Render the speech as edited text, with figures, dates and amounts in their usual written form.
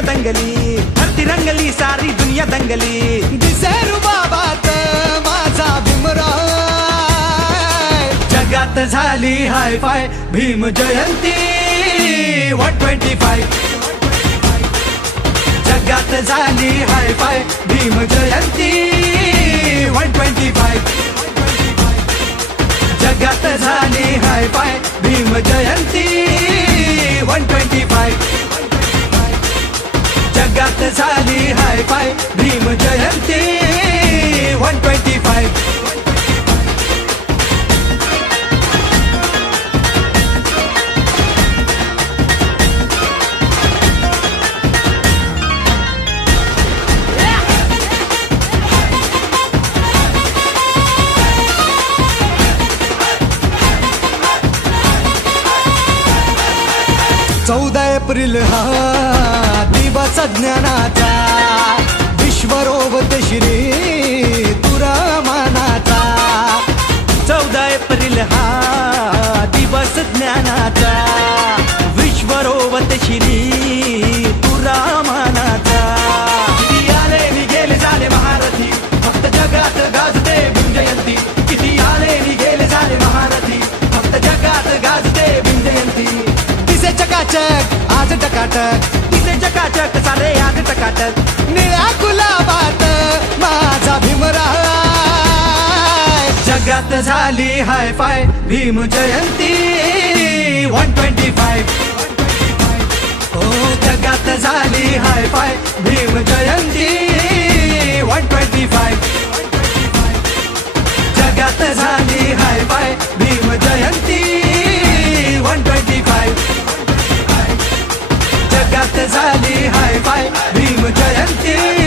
दुनिया दंगली, धरती रंगली, सारी दुनिया दंगली. दिसे रुबाबात माझा भीमराव, जगात झाली हाय फाय भीम जयंती 125. जगात झाली हाय फाय भीम जयंती 125. जगात झाली हाय फाय भीम जयंती 125. जगात झाली हाय फाय भीम जयंती 125. चौदा एप्रिल हा दिवस ज्ञानाचा, विश्वरोवत श्री तुरामानाचा. 14 एप्रिल हा दिवस ज्ञानाचा, विश्वरोवत श्री तुरामानाचा. किती आले नि गेले झाले महारथी, फक्त जगात गाजते भीम जयंती. किती आले नि गेले झाले महारथी, फक्त जगात गाजते भीम जयंती. दिसे चकाचक आज टकाटक, तिथे चकाचक सारे आज टकाटक. निळ्या गुलाबात माझा भीमराव. जगात झाली हाय फाय भीम जयंती 125. हो जगात झाली हाय फाय भीम जयंती 125. जगात झाली हाय फाय भीम जयंती 125. जगात झाली हाय फाय भीम जयंती